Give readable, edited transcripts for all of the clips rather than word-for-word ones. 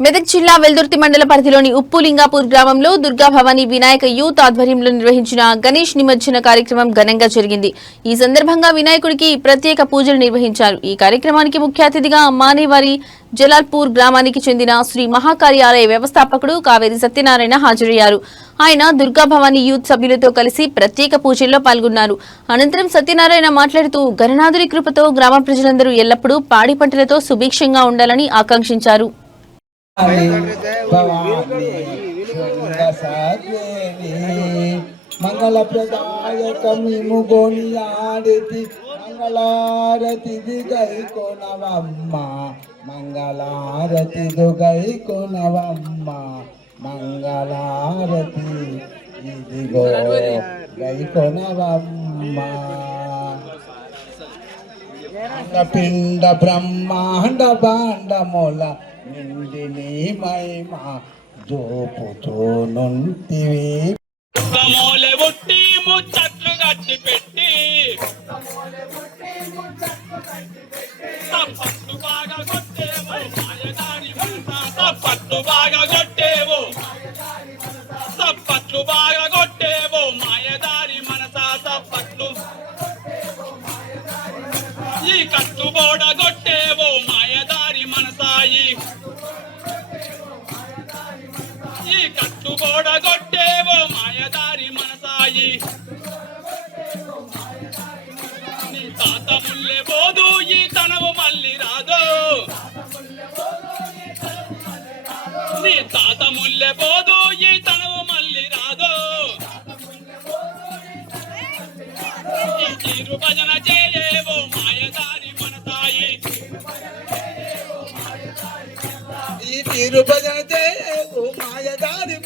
మెదక్ జిల్లా వెల్దుర్తి మండల పరిధిలోని ఉప్పులింగాపూర్ గ్రామంలో దుర్గా భవానీ వినాయక యూత్ ఆధ్వర్యంలో నిర్వహించిన గణేష్ నిమజ్జన కార్యక్రమం ఘనంగా జరిగింది. ఈ సందర్భంగా వినాయకుడికి ప్రత్యేక పూజలు నిర్వహించారు. ఈ కార్యక్రమానికి ముఖ్య అతిథిగా మానేవారి జలాల్పూర్ గ్రామానికి చెందిన శ్రీ మహాకాళి ఆలయ వ్యవస్థాపకుడు కావేరి సత్యనారాయణ హాజరయ్యారు. ఆయన దుర్గా భవానీ యూత్ సభ్యులతో కలిసి ప్రత్యేక పూజల్లో పాల్గొన్నారు. అనంతరం సత్యనారాయణ మాట్లాడుతూ గణనాథుడి కృపతో గ్రామ ప్రజలందరూ ఎల్లప్పుడూ పాడి పంటలతో సుభిక్షంగా ఉండాలని ఆకాంక్షించారు. మంగళ ప్రదాయకమిము గోనియాడితి మంగళారతి గై కొనవమ్మ మంగళారతి గై కొనవమ్మ మంగళారతి ఇదిగో గై కొనవమ్మ పిండ బ్రహ్మాండ బాండముల నిండిని మహిమా జోపుతూ నుంటివి మూలె ఉట్టి ముచ్చట్లు గట్టి పెట్టి తప్పట్టు బాగా కొట్టేవో మాయదారి తప్పట్టు బాగా కొట్టేవో తప్పట్లు బాగా కొట్టేవో మాయదారి మనసా తప్పట్లు ఈ కట్టుబోడ కొట్టేవో మాయదారి మనసాయి ఈ కట్టుబోడ కొట్టేవో మాయదారి మనసాయి నీ తాత ముల్లె పోదు ఈ తనవు మళ్ళీ రాదు నీ తాత ముల్లె పోదు ఈ తనవు మళ్ళీ రాదు ఈ తీరు భజన చేయేవో మాయదారి మనసాయి ఈ తీరు భజన చేయవు మాయదారి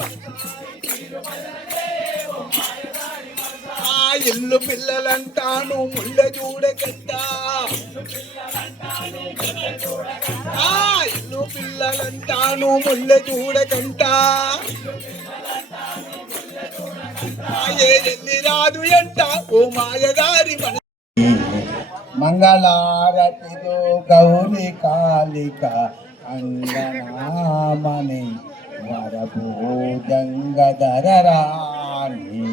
ఆ ఇల్లు పిల్లలంటాను ముళ్ళ చూడకంట ఆ ఇల్లు పిల్లలంటాను ముళ్ళ చూడకంట ఎల్లి రాదు ఎంట ఓ మాయదారి మన మంగళారతిలో గౌరి కాళిక అంగనామని వరభూజంగధర రాణి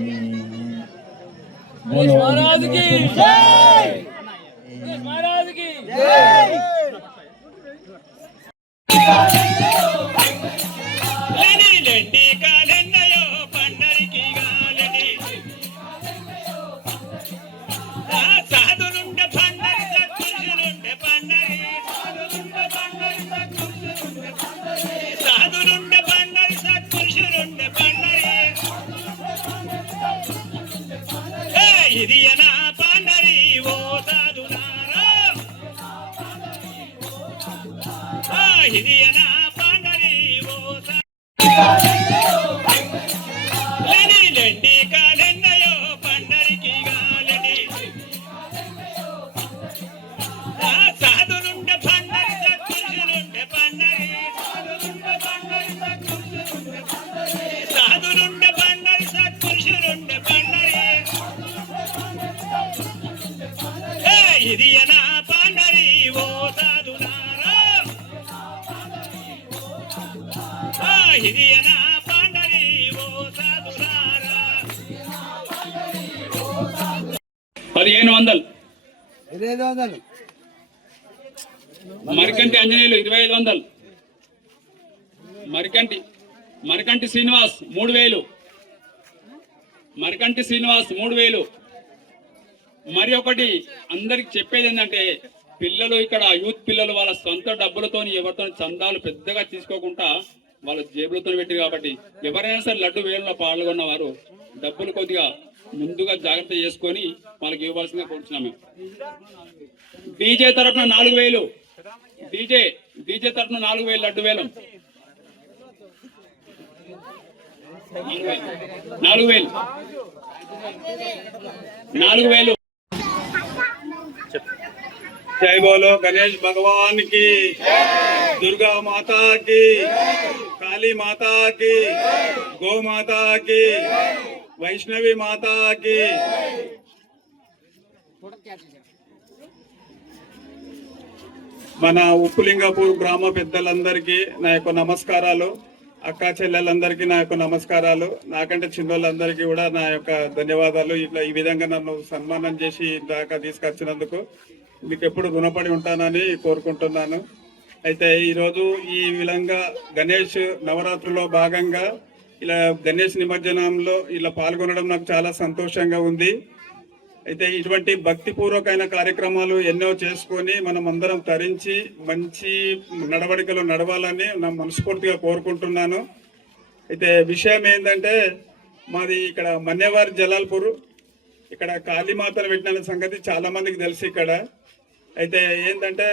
ఇదియనా పండరి ఓ సాధునారా ఇదియనా పండరి ఓ లెండి కాలెన్నయో పండరికి గాలని సాధులుండ పండరి సత్పురుషులుండ పండరి సాధులుండ పండరి సత్పురుషులుండ పండరి ఇదియనా పండరి ఓ సాధునారా ఇదియనా పండరి ఓ సాధునారా 1500 2500 మరికంటి ఆంజనేయులు 2500 మరికంటి శ్రీనివాస్ 3000 మరికంటి శ్రీనివాస్ 3000 మరి ఒకటి అందరికి చెప్పేది ఏంటంటే పిల్లలు ఇక్కడ యూత్ పిల్లలు వాళ్ళ సొంత డబ్బులతో ఎవరితో చందాలు పెద్దగా తీసుకోకుండా వాళ్ళ జేబులతో పెట్టారు కాబట్టి ఎవరైనా సరే లడ్డు వేలంలో పాల్గొన్న వారు డబ్బులు కొద్దిగా ముందుగా జాగ్రత్త చేసుకొని వాళ్ళకి ఇవ్వాల్సిందిగా కోరుతున్నాము. డీజే తరఫున 4000 డీజే తరఫున 4000 లడ్డు వేలం 4000 जय बोलो गणेश भगवान की, दुर्गा माता की, काली माता की, गौ माता की, वैष्णवी माता की। మన ఉప్పులింగపూర్ గ్రామ పెద్దలందరికీ నా యొక్క నమస్కారాలు, అక్కా చెల్లెలందరికీ నా యొక్క నమస్కారాలు, నాకంటే చిన్నోళ్ళందరికీ కూడా నా యొక్క ధన్యవాదాలు. ఇట్లా ఈ విధంగా నన్ను సన్మానం చేసి దాకా తీసుకొచ్చినందుకు మీకు ఎప్పుడు రుణపడి ఉంటానని కోరుకుంటున్నాను. అయితే ఈరోజు ఈ విధంగా గణేష్ నవరాత్రిలో భాగంగా ఇలా గణేష్ నిమజ్జనంలో ఇలా పాల్గొనడం నాకు చాలా సంతోషంగా ఉంది. అయితే ఇటువంటి భక్తిపూర్వకమైన కార్యక్రమాలు ఎన్నో చేసుకొని మనం అందరం తరించి మంచి నడవడికలు నడవాలని నా మనస్ఫూర్తిగా కోరుకుంటున్నాను. అయితే విషయం ఏంటంటే మాది ఇక్కడ మన్యవారి జలాల్పూర్, ఇక్కడ కాళీమాతను పెట్టిన సంగతి చాలా మందికి తెలుసు. ఇక్కడ అయితే ఏంటంటే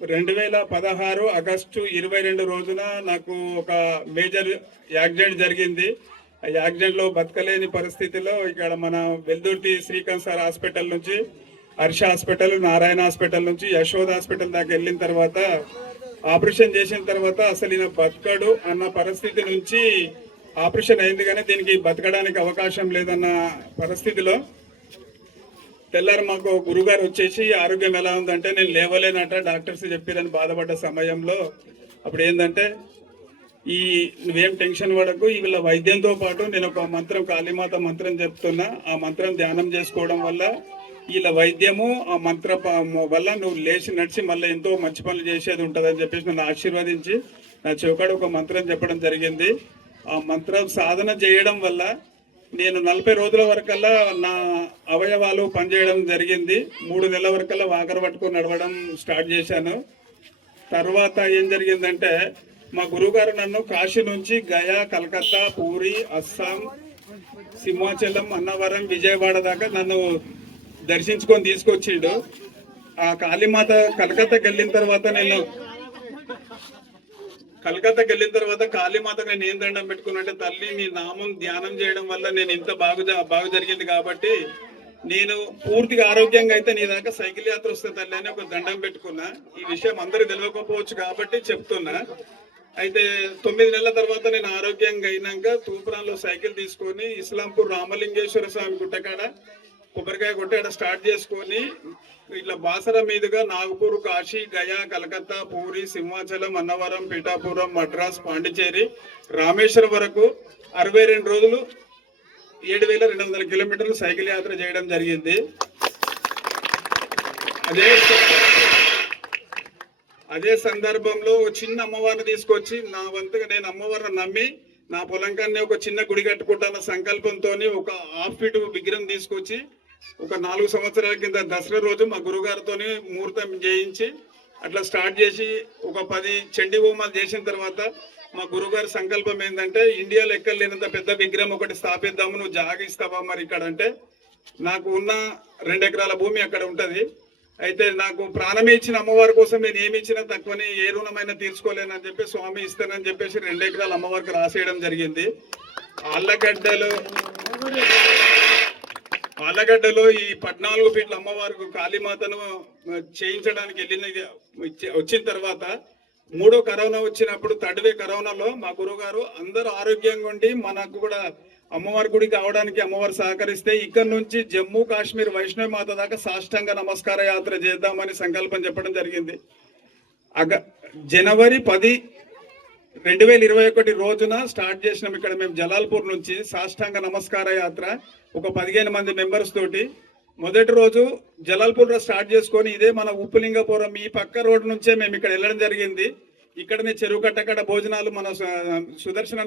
2016 ఆగస్టు 22 రోజున నాకు ఒక మేజర్ యాక్సిడెంట్ జరిగింది. ఆ యాక్సిడెంట్ లో బతకలేని పరిస్థితిలో ఇక్కడ మన వెల్దుర్తి శ్రీకాంత్ సార్ హాస్పిటల్ నుంచి, హర్ష హాస్పిటల్, నారాయణ హాస్పిటల్ నుంచి యశోద హాస్పిటల్ దాకా వెళ్ళిన తర్వాత ఆపరేషన్ చేసిన తర్వాత అసలు ఈయన బతకడు అన్న పరిస్థితి నుంచి ఆపరేషన్ అయింది, కానీ దీనికి బతకడానికి అవకాశం లేదన్న పరిస్థితిలో తెల్లారు మాకు గురుగారు వచ్చేసి ఆరోగ్యం ఎలా ఉందంటే నేను లేవలేనట డాక్టర్స్ చెప్పిరని బాధపడ్డ సమయంలో అప్పుడు ఏంటంటే నువ్వేం టెన్షన్ పడకు, వీళ్ళ వైద్యంతో పాటు నేను ఒక మంత్రం కాళీమాత మంత్రం చెప్తున్నా, ఆ మంత్రం ధ్యానం చేసుకోవడం వల్ల వీళ్ళ వైద్యము ఆ మంత్ర వల్ల నువ్వు లేచి నడిచి మళ్ళీ ఎంతో మంచి పనులు చేసేది ఉంటుంది అని చెప్పేసి నన్ను ఆశీర్వదించి నా చెవుకాడ ఒక మంత్రం చెప్పడం జరిగింది. ఆ మంత్రం సాధన చేయడం వల్ల నేను 40 రోజుల వరకల్లా నా అవయవాలు పనిచేయడం జరిగింది. 3 నెలల వరకల్లా వాకర పట్టుకొని నడవడం స్టార్ట్ చేశాను. తర్వాత ఏం జరిగిందంటే మా గురువుగారు నన్ను కాశీ నుంచి గయా, కలకత్తా, పూరి, అస్సాం, సింహాచలం, అన్నవరం, విజయవాడ దాకా నన్ను దర్శించుకొని తీసుకొచ్చిండు. ఆ కాళీమాత కలకత్తాకి వెళ్ళిన తర్వాత కాళీమాతకు నేను ఏం దండం పెట్టుకున్నట్టే, తల్లి నీ నామం ధ్యానం చేయడం వల్ల నేను ఇంత బాగా జరిగింది కాబట్టి నేను పూర్తిగా ఆరోగ్యంగా అయితే నీ దాకా సైకిల్ యాత్ర వస్తే తల్లి అని ఒక దండం పెట్టుకున్నా. ఈ విషయం అందరికి తెలియకపోవచ్చు కాబట్టి చెప్తున్నా. అయితే 9 నెలల తర్వాత నేను ఆరోగ్యంగా అయినాక తూప్రాన్లో సైకిల్ తీసుకొని ఇస్లాంపూర్ రామలింగేశ్వర స్వామి గుట్టకాడ కొబ్బరికాయ కొట్టాడ స్టార్ట్ చేసుకొని ఇట్లా బాసర మీదుగా నాగపూర్, కాశీ, గయా, కలకత్తా, పూరి, సింహాచలం, అన్నవరం, పీఠాపురం, మద్రాస్, పాండిచేరి, రామేశ్వరం వరకు 62 రోజులు 7,200 కిలోమీటర్లు సైకిల్ యాత్ర చేయడం జరిగింది. అదే సందర్భంలో చిన్న అమ్మవారిని తీసుకొచ్చి నా వంతుగా నేను అమ్మవారిని నమ్మి నా పొలంకాన్ని ఒక చిన్న గుడి కట్టుకుంటాన్న సంకల్పంతో ఒక హాఫ్ ఫీట్ విగ్రహం తీసుకొచ్చి ఒక 4 సంవత్సరాల కింద దసరా రోజు మా గురుగారితో ముహూర్తం చేయించి అట్లా స్టార్ట్ చేసి ఒక 10 చండీ హోమాలు చేసిన తర్వాత మా గురుగారి సంకల్పం ఏంటంటే ఇండియాలో ఎక్కడ లేనంత పెద్ద విగ్రహం ఒకటి స్థాపిద్దాము, నువ్వు జాగిస్తావా మరి ఇక్కడ అంటే, నాకు ఉన్న 2 ఎకరాల భూమి అక్కడ ఉంటది. అయితే నాకు ప్రాణమే ఇచ్చిన అమ్మవారి కోసం నేను ఏమి ఇచ్చినా తక్కువని ఏ రుణమైనా తీర్చుకోలేనని చెప్పి స్వామి ఇస్తానని చెప్పేసి 2 ఎకరాల అమ్మవారికి రాసేయడం జరిగింది. ఆళ్ళగడ్డలో ఈ 14 ఫీట్ల అమ్మవారికి కాళీమాతను చేయించడానికి వచ్చిన తర్వాత 3వ కరోనా వచ్చినప్పుడు తడివే కరోనాలో మా గురుగారు అందరూ ఆరోగ్యంగా ఉండి మనకు కూడా అమ్మవారి గుడికి కావడానికి అమ్మవారు సహకరిస్తే ఇక్కడ నుంచి జమ్మూ కాశ్మీర్ వైష్ణవి మాత దాకా సాష్టాంగ నమస్కార యాత్ర చేద్దామని సంకల్పం చెప్పడం జరిగింది. జనవరి 10, 2021 రోజున స్టార్ట్ చేసినాం ఇక్కడ మేము జలాల్పూర్ నుంచి సాష్టాంగ నమస్కార యాత్ర ఒక 15 మంది మెంబర్స్ తోటి. మొదటి రోజు జలాల్పూర్లో స్టార్ట్ చేసుకొని ఇదే మన ఉప్పులింగపురం ఈ పక్క రోడ్డు నుంచే మేము ఇక్కడ వెళ్ళడం జరిగింది. ఇక్కడనే చెరువు కట్టకడ భోజనాలు మన సుదర్శన